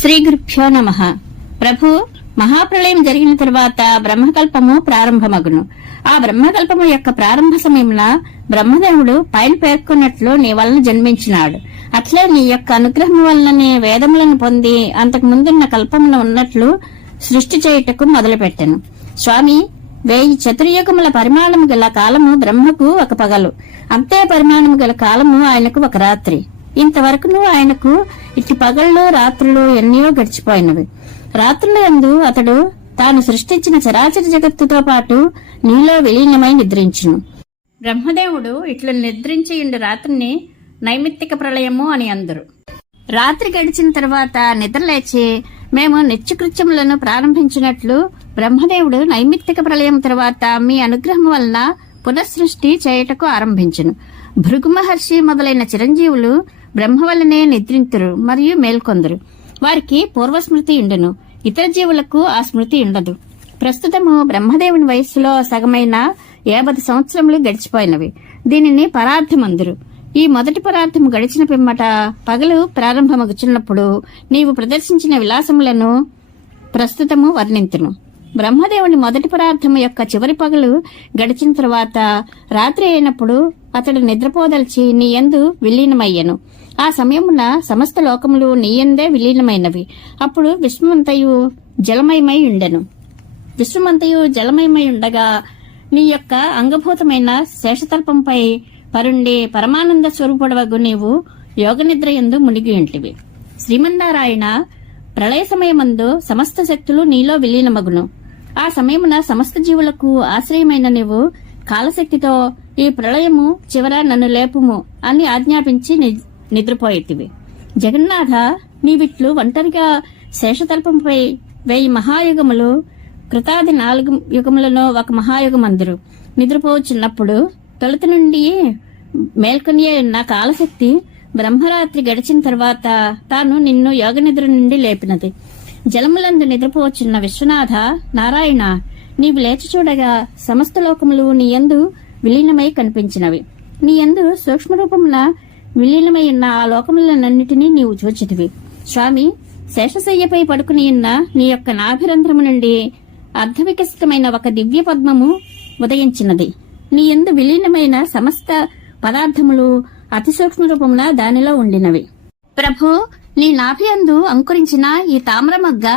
శ్రీ గురుభ్యో నమః. ప్రభు మహాప్రళయం జరిగిన తరువాత బ్రహ్మకల్పము ప్రారంభమగును. ఆ బ్రహ్మకల్పము యొక్క ప్రారంభ సమయమున బ్రహ్మదేవుడు పైన పేర్కొన్నట్లు నీ వలన జన్మించినాడు. అట్లే నీ యొక్క అనుగ్రహం వలననే వేదములను పొంది అంతకు ముందున్న కల్పమున ఉన్నట్లు సృష్టి చేయుటకు మొదలుపెట్టెను. స్వామి, 1000 చతుర్యుగముల పరిమాణము గల కాలము బ్రహ్మకు ఒక పగలు, అంతే పరిమాణము గల కాలము ఆయనకు ఒక రాత్రి. ఇంతవరకును ఆయనకు ఇట్టి పగళ్ళు రాత్రులు ఎన్నో గడిచిపోయినవి. రాత్రుల యందు అతడు తాను సృష్టించిన చరాచర జగత్తుతో పాటు నీలో విలీనమై నిద్రించును. బ్రహ్మదేవుడు ఇట్లు నిద్రించియుండు రాత్రిని నైమిత్తిక ప్రళయము అని అందరు. రాత్రి గడిచిన తరువాత నిద్రలేచి మేము నిత్యకృత్యములను ప్రారంభించినట్లు బ్రహ్మదేవుడు నైమిత్తిక ప్రళయం తరువాత మీ అనుగ్రహం వలన పునఃసృష్టి చేయుటకు ఆరంభించును. భృగు మహర్షి మొదలైన చిరంజీవులు బ్రహ్మ వల్లనే నిద్రింతురు మరియు మేల్కొందరు. వారికి పూర్వస్మృతి ఉండును, ఇతర జీవులకు ఆ స్మృతి ఉండదు. ప్రస్తుతము బ్రహ్మదేవుని వయస్సులో సగమైన 50 సంవత్సరములు గడిచిపోయినవి. దీనిని పరార్థమందురు. ఈ మొదటి పరార్థము గడిచిన పిమ్మట పగలు ప్రారంభమగుచున్నప్పుడు నీవు ప్రదర్శించిన విలాసములను ప్రస్తుతము వర్ణింతును. బ్రహ్మదేవుని మొదటి పరార్థము యొక్క చివరి పగలు గడిచిన తరువాత రాత్రి అయినప్పుడు అతడు నిద్రపోదలిచి నీయందు విలీనమయ్యను. ఆ సమయమున సమస్త లోకములు నీయందే విలీనమైనవి. అప్పుడు విశ్వమంతయు జలమయమై ఉండెను. విశ్వమంతయు జలమయమై ఉండగా నీ యొక్క అంగభూతమైన శేషతల్పంపై పరుండి పరమానంద స్వరూపుడవగు నీవు యోగనిద్రయందు మునిగి ఉంటివి. శ్రీమన్నారాయణ, ప్రళయ సమయమందు సమస్త శక్తులు నీలో విలీనమగును. ఆ సమయమున సమస్త జీవులకు ఆశ్రయమైన నీవు కాలశక్తితో ఈ ప్రళయము చివర నన్ను లేపుము అని ఆజ్ఞాపించి నిద్రపోయేటివి. జగన్నాథ, నీవిట్లు ఒంటరిగా శేషతల్పంపై 1000 మహాయుగములు, కృతాది 4 యుగములను ఒక మహాయుగమందరు నిద్రపోచున్నప్పుడు తొలుత నుండి మేల్కొనియే ఉన్న కాలశక్తి బ్రహ్మరాత్రి గడిచిన తర్వాత తాను నిన్ను యోగనిద్ర నుండి లేపినది. జలములందు నిద్రపోవచ్చున్న విశ్వనాథ నారాయణ, నీవు లేచి చూడగా సమస్త లోకములు నీయందు విలీనమై కనిపించినవి. నీయందు సూక్ష్మరూపమున విలీనమై ఉన్న ఆ లోకములన్నిటినీ నీవు చూచితివి. స్వామి, శేషశయ్యపై పడుకుని ఉన్న నీ యొక్క నాభిరంధ్రము నుండి అర్ధవికసితమైన ఒక దివ్య పద్మము ఉదయించినది. నీయందు విలీనమైన సమస్త పదార్థములు అతి సూక్ష్మ రూపమున దానిలో ఉండినవి. ప్రభు, నీ నాభియందు అంకురించిన ఈ తామ్ర మొగ్గ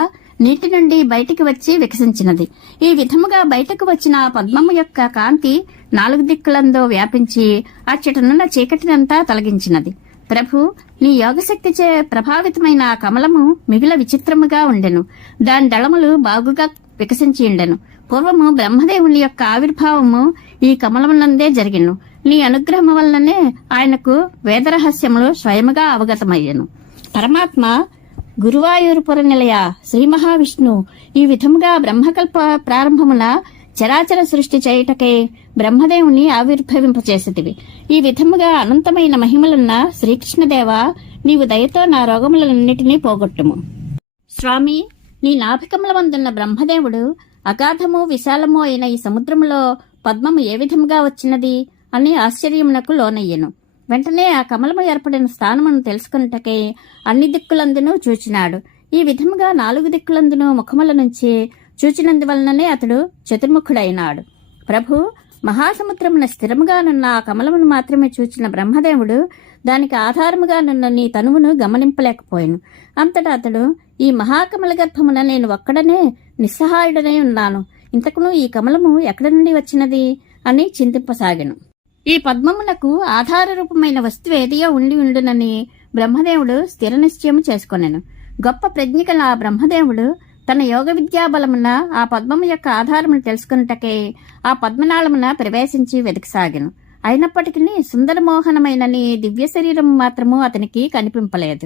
నీటి నుండి బయటికి వచ్చి వికసించినది. ఈ విధముగా బయటకు వచ్చిన పద్మము యొక్క కాంతి 4 దిక్కులందో వ్యాపించి అచ్చటనున్న చీకటినంతా తొలగించినది. ప్రభు, నీ యోగశక్తిచే ప్రభావితమైన ఆ కమలము మిగిల విచిత్రముగా ఉండెను. దాని దళములు బాగుగా వికసించి ఉండెను. పూర్వము బ్రహ్మదేవుని యొక్క ఆవిర్భావము ఈ కమలమునందే జరిగెను. నీ అనుగ్రహం వల్లనే ఆయనకు వేదరహస్యములు స్వయముగా అవగతమయ్యను. పరమాత్మ, గురువాయూరుపుర నిలయ శ్రీ మహావిష్ణు ఈ విధముగా బ్రహ్మకల్ప ప్రారంభమున చరాచర సృష్టి చేయుటకై బ్రహ్మదేవుని ఆవిర్భవింపచేసితివి. ఈ విధముగా అనంతమైన మహిమలున్న శ్రీకృష్ణదేవ, నీవు దయతో నా రోగములన్నిటినీ పోగొట్టుము. స్వామి, నీ నాభికములమందున్న బ్రహ్మదేవుడు అగాధము విశాలము అయిన ఈ సముద్రములో పద్మము ఏ విధముగా వచ్చినది అని ఆశ్చర్యమునకు లోనయ్యెను. వెంటనే ఆ కమలము ఏర్పడిన స్థానమును తెలుసుకున్నటకై అన్ని దిక్కులందునూ చూచినాడు. ఈ విధముగా 4 దిక్కులందునూ ముఖముల నుంచి చూచినందువలననే అతడు చతుర్ముఖుడైనాడు. ప్రభు, మహాసముద్రమున స్థిరముగానున్న ఆ కమలమును మాత్రమే చూచిన బ్రహ్మదేవుడు దానికి ఆధారముగానున్న నీ తనువును గమనింపలేకపోయాను. అంతటా అతడు, ఈ మహాకమల గర్భమున నేను ఒక్కడనే నిస్సహాయుడనై ఉన్నాను. ఇంతకును ఈ కమలము ఎక్కడి నుండి వచ్చినది అని చింతింపసాగెను. ఈ పద్మమునకు ఆధార రూపమైన వస్తువు ఏదియో ఉండునని బ్రహ్మదేవుడు స్థిర నిశ్చయము చేసుకొనెను. గొప్ప ప్రజ్ఞ ఆ బ్రహ్మదేవుడు తన యోగ విద్యాబలమున ఆ పద్మము యొక్క ఆధారమును తెలుసుకున్నటకే ఆ పద్మనాళమున ప్రవేశించి వెతికిసాగెను. అయినప్పటికీ సుందరమోహనమైన నీ దివ్య శరీరం మాత్రము అతనికి కనిపింపలేదు.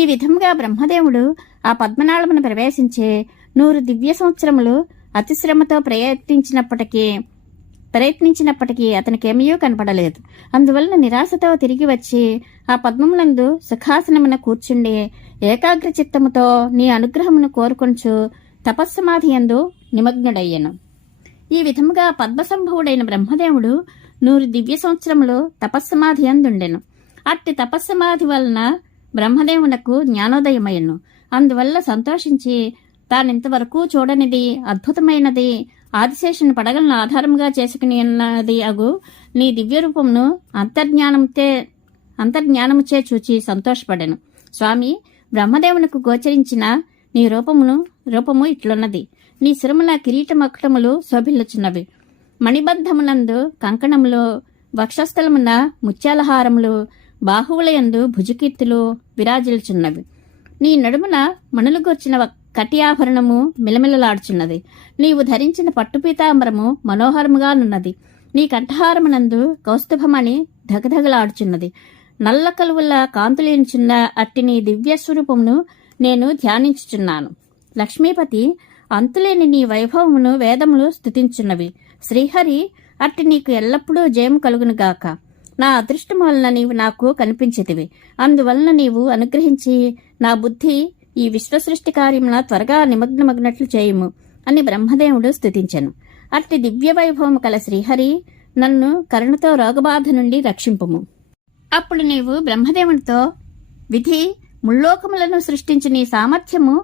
ఈ విధముగా బ్రహ్మదేవుడు ఆ పద్మనాళమును ప్రవేశించి 100 దివ్య సంవత్సరములు అతిశ్రమతో ప్రయత్నించినప్పటికీ అతనికేమీ కనపడలేదు. అందువలన నిరాశతో తిరిగి వచ్చి ఆ పద్మములందు సుఖాసనమున కూర్చుండి ఏకాగ్ర చిత్తముతో నీ అనుగ్రహమును కోరుకొంచు తపస్సమాధి యందు నిమగ్నుడయ్యను. ఈ విధముగా పద్మసంభవుడైన బ్రహ్మదేవుడు 100 దివ్య సంవత్సరములు తపస్సమాధి అందుండెను. అట్టి తపస్సమాధి వలన బ్రహ్మదేవునకు జ్ఞానోదయమయ్యను. అందువల్ల సంతోషించి తానింతవరకు చూడనిది అద్భుతమైనది ఆదిశేషుని పడగలను ఆధారంగా చేసుకుని ఉన్నది అగు నీ దివ్య రూపమును అంతర్జ్ఞానముచే చూచి సంతోషపడెను. స్వామి, బ్రహ్మదేవునికి గోచరించిన నీ రూపము ఇట్లున్నది. నీ శిరమున కిరీట మకుటములు శోభిల్లుచున్నవి. మణిబద్ధమునందు కంకణములు, వక్షస్థలమున ముత్యాలహారములు, బాహువులయందు భుజకీర్తులు విరాజిల్చున్నవి. నీ నడుమున మణులు గూర్చిన కటి ఆభరణము మిలమిలలాడుచున్నది. నీవు ధరించిన పట్టుపీతాంబరము మనోహరముగానున్నది. నీ కంఠహారమునందు కౌస్తుభమణి ధగధగలాడుచున్నది. నల్ల కలువల కాంతులేనిచున్న అట్టి నీ దివ్య స్వరూపమును నేను ధ్యానించుచున్నాను. లక్ష్మీపతి, అంతులేని నీ వైభవమును వేదములు స్తుతించున్నవి. శ్రీహరి, అట్టి నీకు ఎల్లప్పుడూ జయము కలుగునుగాక. నా అదృష్టము వలన నీవు నాకు కనిపించితివి. అందువలన నీవు అనుగ్రహించి నా బుద్ధి ఈ విశ్వసృష్టి కార్యమున త్వరగా నిమగ్నమగినట్లు చేయుము అని బ్రహ్మదేవుడు స్తుతించెను. అట్టి దివ్య వైభవము కల శ్రీహరి, నన్ను కరుణతో రోగబాధ నుండి రక్షింపుము. అప్పుడు నీవు బ్రహ్మదేవునితో, విధి, ముల్లోకములను సృష్టించి నీ సామర్థ్యము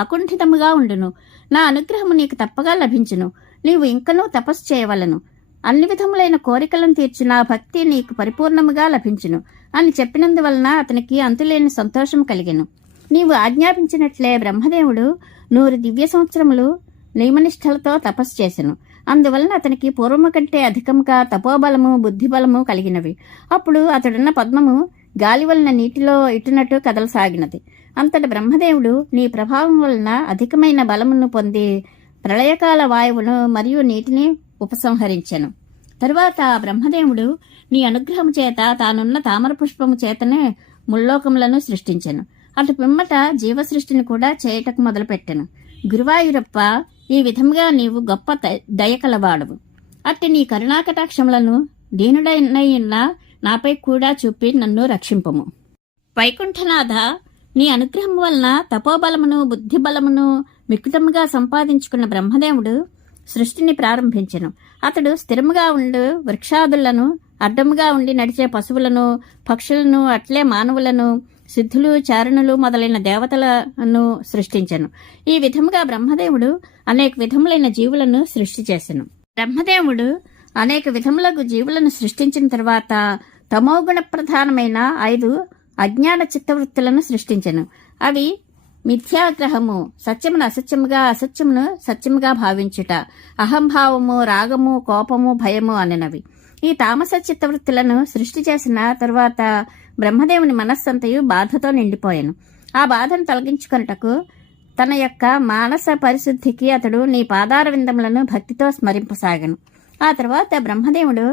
అకుంఠితముగా ఉండును. నా అనుగ్రహము నీకు తప్పగా లభించును. నీవు ఇంకనూ తపస్సు చేయవలను. అన్ని విధములైన కోరికలను తీర్చి నా భక్తి నీకు పరిపూర్ణముగా లభించును అని చెప్పినందువలన అతనికి అంతులేని సంతోషం కలిగెను. నీవు ఆజ్ఞాపించినట్లే బ్రహ్మదేవుడు 100 దివ్య సంవత్సరములు నియమనిష్టలతో తపస్సు చేసెను. అందువలన అతనికి పూర్వము కంటే అధికముగా తపోబలము, బుద్ధిబలము కలిగినవి. అప్పుడు అతడున్న పద్మము గాలి వలన నీటిలో ఇటునట్టు కదలసాగినది. అంతటి బ్రహ్మదేవుడు నీ ప్రభావం వలన అధికమైన బలమును పొంది ప్రళయకాల వాయువును మరియు నీటిని ఉపసంహరించెను. తరువాత బ్రహ్మదేవుడు నీ అనుగ్రహము చేత తానున్న తామర పుష్పము చేతనే ముల్లోకములను సృష్టించెను. అటు పిమ్మట జీవసృష్టిని కూడా చేయటకు మొదలుపెట్టెను. గురువాయూరప్ప, ఈ విధముగా నీవు గొప్ప దయకలవాడవు. అట్టి నీ కరుణాకటాక్షములను దీనుడైన నాపై కూడా చూపి నన్ను రక్షింపము. వైకుంఠనాథ, నీ అనుగ్రహం వలన తపోబలమును, బుద్ధిబలమును మిక్కుటముగా సంపాదించుకున్న బ్రహ్మదేవుడు సృష్టిని ప్రారంభించెను. అతడు స్థిరముగా ఉండు వృక్షాదులను, అడ్డముగా ఉండి నడిచే పశువులను, పక్షులను, అట్లే మానవులను, సిద్ధులు, చారణులు మొదలైన దేవతలను సృష్టించెను. ఈ విధముగా బ్రహ్మదేవుడు అనేక విధములైన జీవులను సృష్టి చేసెను. బ్రహ్మదేవుడు అనేక విధములకు జీవులను సృష్టించిన తర్వాత తమోగుణ ప్రధానమైన 5 అజ్ఞాన చిత్తవృత్తులను సృష్టించెను. అవి మిథ్యాగ్రహము, సత్యమును అసత్యముగా, అసత్యమును సత్యముగా భావించుట, అహంభావము, రాగము, కోపము, భయము అనెనవి. ఈ తామస చిత్తవృత్తులను సృష్టి చేసిన తరువాత బ్రహ్మదేవుని మనస్సంతయు బాధతో నిండిపోయెను. ఆ బాధను తొలగించుకొనుటకు తన యొక్క మానస పరిశుద్ధికి అతడు నీ పాదార విందములను భక్తితో స్మరింపసాగను. ఆ తర్వాత బ్రహ్మదేవుడు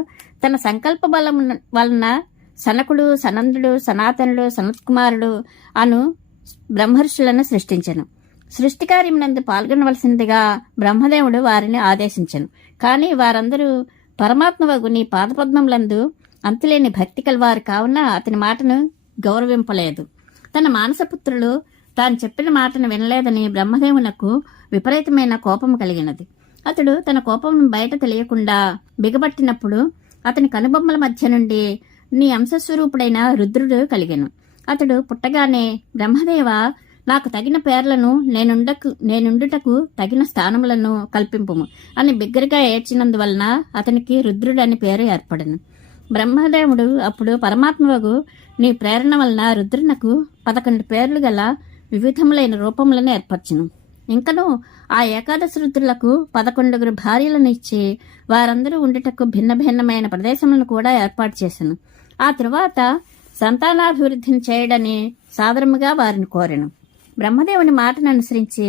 తన సంకల్ప బలము వలన సనకుడు, సనందుడు, సనాతనుడు, సనత్కుమారుడు అను బ్రహ్మర్షులను సృష్టించెను. సృష్టి కార్యమునందు పాల్గొనవలసిందిగా బ్రహ్మదేవుడు వారిని ఆదేశించెను. కానీ వారందరూ పరమాత్మవగు నీ పాదపద్మములందు అంతులేని భక్తి కలవారు కావున అతని మాటను గౌరవింపలేదు. తన మానసపుత్రులు తాను చెప్పిన మాటను వినలేదని బ్రహ్మదేవునకు విపరీతమైన కోపం కలిగినది. అతడు తన కోపం బయట తెలియకుండా బిగబట్టినప్పుడు అతని కనుబొమ్మల మధ్య నుండి నీ అంశస్వరూపుడైన రుద్రుడు కలిగెను. అతడు పుట్టగానే, బ్రహ్మదేవ, నాకు తగిన పేర్లను, నేనుండుటకు తగిన స్థానములను కల్పింపుము అని బిగ్గరగా ఏడ్చినందువలన అతనికి రుద్రుడని పేరు ఏర్పడెను. బ్రహ్మదేవుడు అప్పుడు పరమాత్మకు నీ ప్రేరణ వలన రుద్రునకు 11 పేర్లు గల వివిధములైన రూపములను ఏర్పరచును. ఇంకను ఆ ఏకాదశి రుద్రులకు 11 భార్యలను ఇచ్చి వారందరూ ఉండుటకు భిన్న భిన్నమైన ప్రదేశములను కూడా ఏర్పాటు చేసెను. ఆ తరువాత సంతానాభివృద్ధిని చేయడని సాదరముగా వారిని కోరెను. బ్రహ్మదేవుని మాటను అనుసరించి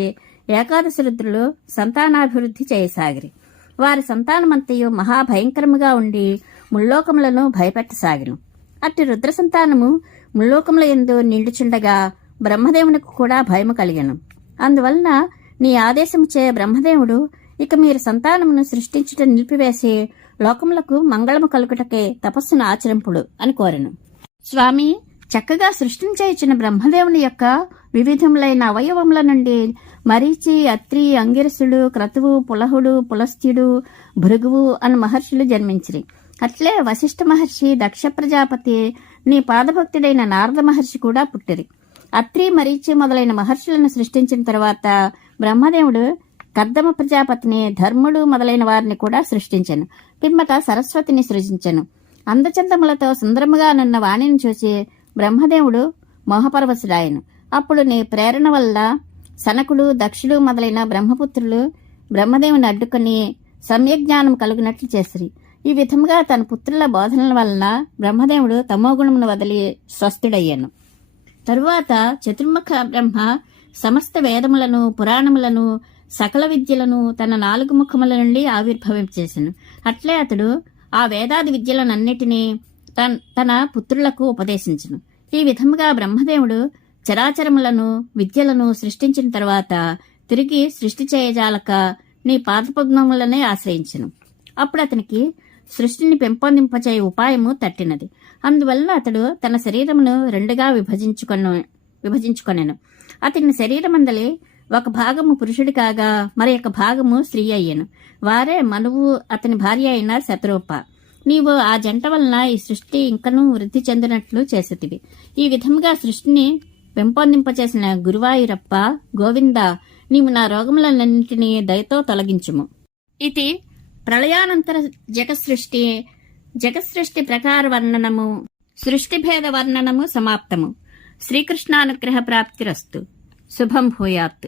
ఏకాదశి రుద్రులు సంతానాభివృద్ధి చేయసాగిరి. వారి సంతానమంతయు మహాభయంకరముగా ఉండి ముల్లోకములను భయపెట్టసాగిను. అట్టి రుద్ర సంతానము ముల్లోకముల యందు నిండుచుండగా బ్రహ్మదేవునికి కూడా భయము కలిగెను. అందువలన నీ ఆదేశముచే బ్రహ్మదేవుడు, ఇక మీరు సంతానమును సృష్టించుట నిలిపివేసి లోకములకు మంగళము కలుగుటకే తపస్సును ఆచరింపుడు అని కోరెను. స్వామి, చక్కగా సృష్టించేయిచిన బ్రహ్మదేవుని యొక్క వివిధములైన అవయవముల నుండి మరీచి, అత్రి, అంగిరసుడు, క్రతువు, పులహుడు, పులస్త్యుడు, భృగువు అను మహర్షులు జన్మించిరి. అట్లే వశిష్ఠ మహర్షి, దక్ష ప్రజాపతి, నీ పాదభక్తుడైన నారద మహర్షి కూడా పుట్టిరి. అత్రి, మరీచి మొదలైన మహర్షులను సృష్టించిన తరువాత బ్రహ్మదేవుడు కర్దమ ప్రజాపతిని, ధర్ముడు మొదలైన వారిని కూడా సృష్టించెను. పిమ్మట సరస్వతిని సృజించెను. అందచందములతో సుందరముగా నున్న వాణిని చూసి బ్రహ్మదేవుడు మోహపరవశుడాయను. అప్పుడు నీ ప్రేరణ వల్ల సనకుడు, దక్షుడు మొదలైన బ్రహ్మపుత్రులు బ్రహ్మదేవుని అడ్డుకుని సమ్యజ్ఞానం కలుగునట్లు చేసిరి. ఈ విధముగా తన పుత్రుల బోధనల వలన బ్రహ్మదేవుడు తమోగుణమును వదిలి స్వస్థుడయ్యాను. తరువాత చతుర్ముఖ బ్రహ్మ సమస్త వేదములను, పురాణములను, సకల విద్యలను తన 4 ముఖముల నుండి ఆవిర్భవించేసెను. అట్లే అతడు ఆ వేదాది విద్యలనన్నిటినీ తన పుత్రులకు ఉపదేశించును. ఈ విధముగా బ్రహ్మదేవుడు చరాచరములను, విద్యలను సృష్టించిన తరువాత తిరిగి సృష్టి చేయజాలక నీ పాదపద్మములనే ఆశ్రయించెను. అప్పుడు అతనికి సృష్టిని ఉపాయము తట్టినది. అందువల్ల అతడు తన శరీరమును 2గా విభజించుకొనెను. అతని శరీరమందలి ఒక భాగము పురుషుడి కాగా మరి ఒక భాగము స్త్రీ అయ్యెను. వారే మనువు, అతని భార్య అయిన శతరూప. నీవు ఆ జంట వలన ఈ సృష్టి ఇంకనూ వృద్ధి చెందినట్లు చేసేటివి. ఈ విధముగా సృష్టిని పెంపొందింపచేసిన గురువాయూరప్ప, గోవింద, నీవు నా రోగములన్నింటినీ దయతో తొలగించుము. ఇది ప్రళయానంతర జగత్సృష్టి ప్రకార వర్ణనము, సృష్టిభేద వర్ణనము సమాప్తము. శ్రీకృష్ణానుగ్రహ ప్రాప్తిరస్తు. శుభం భూయాత్.